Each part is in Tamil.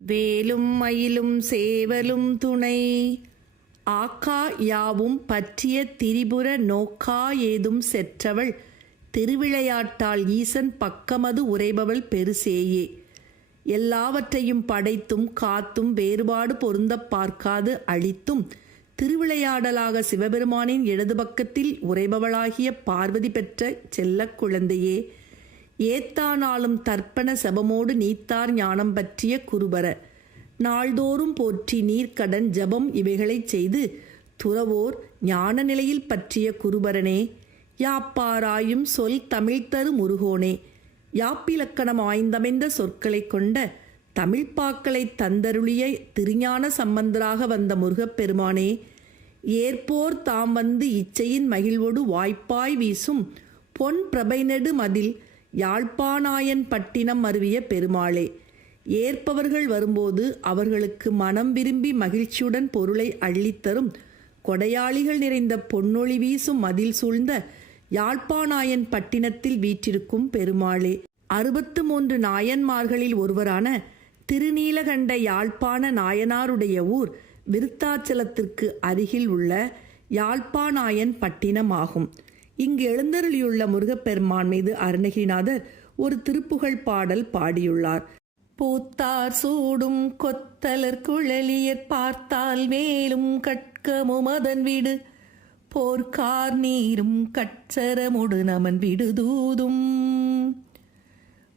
வேலும் மயிலும் சேவலும் துணை. ஆக்கா யாவும் பற்றிய திரிபுர நோக்கா ஏதும் செற்றவள். திருவிளையாட்டாள் ஈசன் பக்கமது உரைபவள் பெருசேயே. எல்லாவற்றையும் படைத்தும் காத்தும் வேறுபாடு பொருந்தப் பார்க்காது அழித்தும். திருவிளையாடலாக சிவபெருமானின் இடது பக்கத்தில் உரைபவளாகிய பார்வதி பெற்ற செல்லக் குழந்தையே. ஏத்தானாலும் தர்ப்பண சபமோடு நீத்தார் ஞானம் பற்றிய குருபர. நாள்தோறும் போற்றி நீர்க்கடன் ஜபம் இவைகளைச் செய்து துறவோர் ஞான நிலையில் பற்றிய குருபரனே யாப்பாராயும் சொல் தமிழ்தரு முருகோனே யாப்பிலக்கணம் ஆய்ந்தமைந்த சொற்களைக் கொண்ட தமிழ்ப்பாக்களை தந்தருளிய திருஞான சம்பந்தராக வந்த முருகப்பெருமானே ஏற்போர் தாம் வந்து இச்சையின் மகிழ்வோடு வாய்ப்பாய் வீசும் பொன் பிரபைநெடு மதில் யாழ்ப்பாணாயன் பட்டினம் அருவிய பெருமாளே. ஏற்பவர்கள் வரும்போது அவர்களுக்கு மனம் விரும்பி மகிழ்ச்சியுடன் பொருளை அள்ளித்தரும் கொடையாளிகள் நிறைந்த பொன்னொளி வீசும் மதில் சூழ்ந்த யாழ்ப்பாணாயன் பட்டினத்தில் வீற்றிருக்கும் பெருமாளே. அறுபத்து மூன்று நாயன்மார்களில் ஒருவரான திருநீலகண்ட யாழ்ப்பாண நாயனாருடைய ஊர் விருத்தாச்சலத்திற்கு அருகில் உள்ள யாழ்ப்பாணாயன் பட்டினம் ஆகும் இங்கு எழுந்தருளியுள்ள முருகப்பெருமான் மீது அருணகிரிநாதர் ஒரு திருப்புகழ் பாடல் பாடியுள்ளார். பூத்தார் சூடும் கொத்தலர் குழலியற் பார்த்தால் மேலும் கட்கமும் அதன் வீடு. போர்க்கார் நீரும் கட்சரமுடு நமன் விடுதூதும்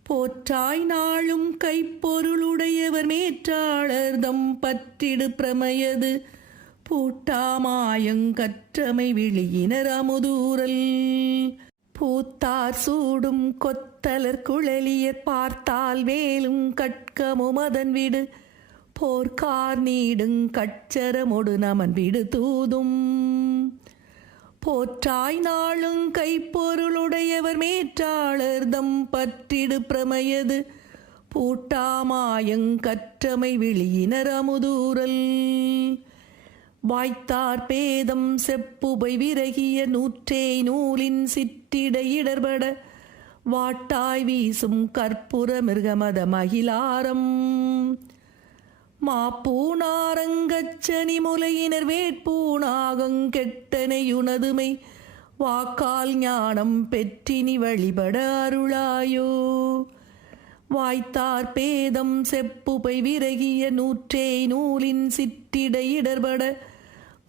போற்றாய் நாளும் கைப்பொருளுடையவர் மேற்றாளர் தம் பற்றிடு பிரமையது. பூட்டாமாயங்கற்றமை விழியினர் அமுதூரல் பூத்தார் சூடும் கொத்தலர் குழலியற் பார்த்தால் வேலும் கட்கமும் அதன் விடு. போர்க்கார் நீடுங் கட்சரமொடு நமன் வீடு தூதும். போற்றாய் நாளும் கைப்பொருளுடையவர் மேற்றாளர் தம் பற்றிடு பிரமையது. பூட்டாமாயங் கற்றமை விழியினர் அமுதூரல் வாய்த்தார் பேதம் செப்புபை விரகிய நூற்றே நூலின் சிற்றிட இடர்பட. வாட்டாய் வீசும் கற்புற மிருகமத மகிழாரம். மாப்பூனாரங்கச்சனி முலையினர் வேட்பூனாகங் கெட்டனையுனதுமை. வாக்கால் ஞானம் பெற்றினி வழிபட அருளாயோ. வாய்த்தார் பேதம் செப்புபை விரகிய நூற்றே நூலின் சிற்றிட இடர்பட.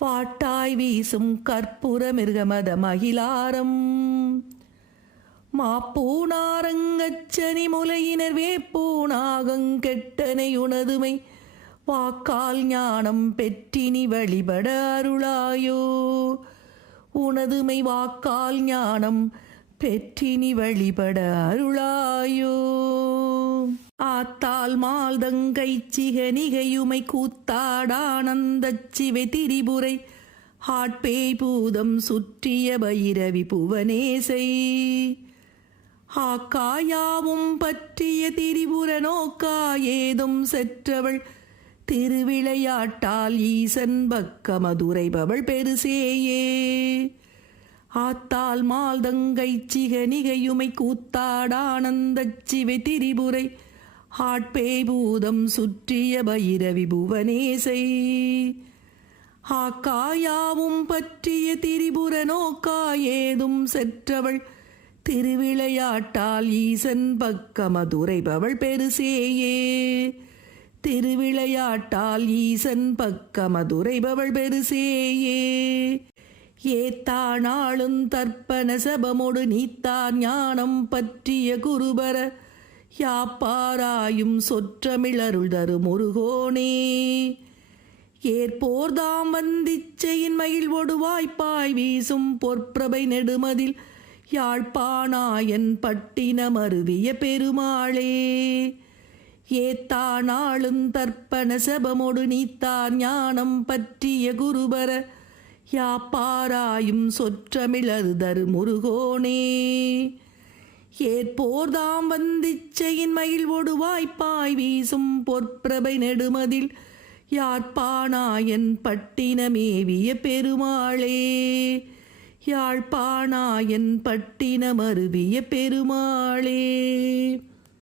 பாட்டாய் வீசும் கற்பூர மிருகமத மகிழாரம். மாப்பூனாரங்கச்சனி முலையினர் வேப்பூனாகங் கெட்டனையுனதுமை வாக்கால் ஞானம் பெற்றினி வழிபட அருளாயோ. உனதுமை வாக்கால் ஞானம் பெற்றினி வழிபட அருளாயோ. ஆத்தால் மால்தங்கை சிகனிகையுமை கூத்தாடானந்தச் சிவை திரிபுரை. ஆட்பேய் பூதம் சுற்றிய பைரவி புவனேசை. ஆக்காயாவும் பற்றிய திரிபுர நோக்கா ஏதும் செற்றவள். திருவிளையாட்டால் ஈசன் பக்க மதுரைபவள் பெருசேயே. ஆத்தால் மால்தங்கை சிகனிகையுமை கூத்தாடானந்தச் சிவை திரிபுரை. ஆட்பேய் பூதம் சுற்றிய பைரவி புவனேசை. ஆக்காயாவும் பற்றிய திரிபுர நோக்கா ஏதும் செற்றவள். திருவிளையாட்டால் ஈசன் பக்கமதுரைபவள் பெருசேயே. திருவிளையாட்டால் ஈசன் பக்கமதுரைபவள் பெருசேயே. ஏத்தானாளும் தர்ப்பண சபமொடு நீத்தார் ஞானம் பற்றிய குருபர யாப்பாராயும் சொற்றமிழருள் தரு முருகோனே. ஏற்போர்தாம் வந்திச்சையின் மகிழ்வொடு வாய்ப்பாய் வீசும் பொற்பிரபை நெடுமதில் யாழ்ப்பாணாயன் பட்டினம் அருவிய பெருமாளே. ஏத்தானாளும் தர்ப்பண சபமொடு நீத்தார் ஞானம் பற்றிய குருபர யாப்பாராயும் சொற்றமிழது தரு முருகோனே. ஏற்போர்தாம் வந்திச்சையின் மயில் வாய்ப்பாய் வீசும் பொற்பிரபை நெடுமதில் யாழ்ப்பாணாயன் பட்டினமேவிய பெருமாளே. யாழ்ப்பாணாயன் பட்டினமருவிய பெருமாளே.